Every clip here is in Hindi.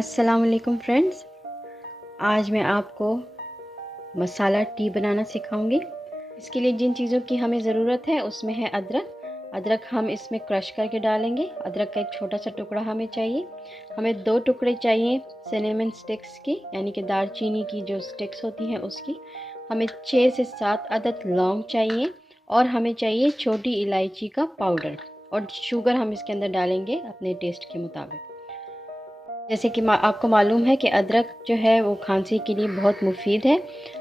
अस्सलाम वालेकुम फ्रेंड्स। आज मैं आपको मसाला टी बनाना सिखाऊंगी। इसके लिए जिन चीज़ों की हमें ज़रूरत है उसमें है अदरक हम इसमें क्रश करके डालेंगे। अदरक का एक छोटा सा टुकड़ा हमें चाहिए। हमें 2 टुकड़े चाहिए सिनेमन स्टिक्स की, यानी कि दालचीनी की जो स्टिक्स होती हैं उसकी। हमें 6 से 7 अदद लौंग चाहिए और हमें चाहिए छोटी इलायची का पाउडर, और शुगर हम इसके अंदर डालेंगे अपने टेस्ट के मुताबिक। जैसे कि आपको मालूम है कि अदरक जो है वो खांसी के लिए बहुत मुफीद है।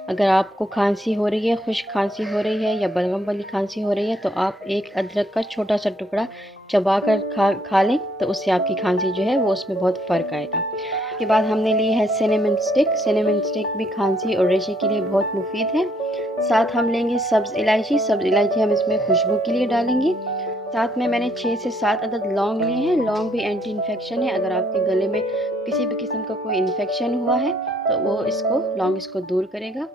अगर आपको खांसी हो रही है, खुश्क खांसी हो रही है या बलगम वाली खांसी हो रही है, तो आप एक अदरक का छोटा सा टुकड़ा चबा कर खा लें, तो उससे आपकी खांसी जो है वो उसमें बहुत फ़र्क आएगा। उसके बाद हमने लिए है सिनेमन स्टिक। सिनेमन स्टिक भी खांसी और रेशे के लिए बहुत मुफीद है। साथ हम लेंगे सब्ज़ इलायची। सब्ज़ इलायची हम इसमें खुशबू के लिए डालेंगे। साथ में मैंने 6 से 7 अदद लौंग लिए हैं। लौंग भी एंटी इन्फेक्शन है। अगर आपके गले में किसी भी किस्म का कोई इन्फेक्शन हुआ है तो वो लौंग इसको दूर करेगा।